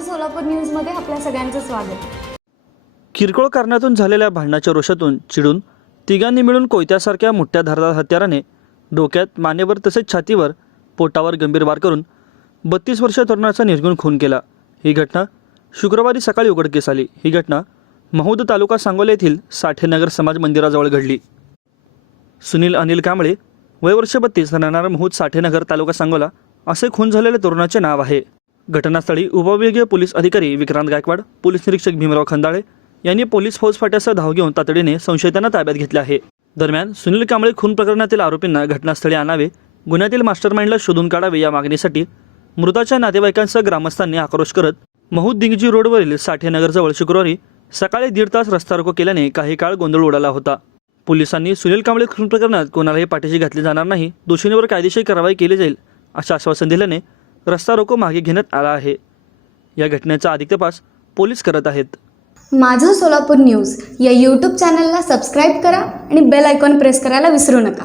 सोलापूर न्यूजमध्ये आपल्या सगळ्यांचं स्वागत. किरकोळ कारणातून झालेल्या भांडणाच्या रोषातून चिडून तिघांनी मिळून कोयत्यासारख्या मोठ्या धारदार हत्याराने डोक्यात मानेवर तसेच छातीवर पोटावर गंभीर वार करून बत्तीस वर्ष तरुणाचा निर्गुण खून केला. ही घटना शुक्रवारी सकाळी उघडकीस आली. ही घटना महूद तालुका सांगोला येथील साठेनगर समाज मंदिराजवळ घडली. सुनील अनिल कांबळे वय वर्ष बत्तीस राहणार महूद साठेनगर तालुका सांगोला असे खून झालेल्या तरुणाचे नाव आहे. घटनास्थळी उपविभागीय पोलीस अधिकारी विक्रांत गायकवाड पोलीस निरीक्षक भीमराव खंदाळे यांनी पोलीस फौज फाट्यासह धाव घेऊन तातडीने संशयितांना ताब्यात घेतले आहे. दरम्यान सुनील कांबळे खून प्रकरणातील आरोपींना घटनास्थळी आणावे गुन्ह्यातील मास्टरमाइंडला शोधून काढावे या मागणीसाठी मृताच्या नातेवाईकांसह ग्रामस्थांनी आक्रोश करत महूद दिंगजी रोडवरील साठेनगरजवळ शुक्रवारी सकाळी दीड तास रस्ता रोको केल्याने काही काळ गोंधळ उडाला होता. पोलिसांनी सुनील कांबळे खून प्रकरणात कोणालाही पाठीशी घातली जाणार नाही दोषींवर कायदेशीर कारवाई केली जाईल असे आश्वासन दिल्याने रस्ता रोको मागे घेण्यात आला आहे. या घटनेचा अधिक तपास पोलीस करत आहेत. माझं सोलापूर न्यूज या यूट्यूब चॅनलला सबस्क्राईब करा आणि बेल आयकॉन प्रेस करायला विसरू नका.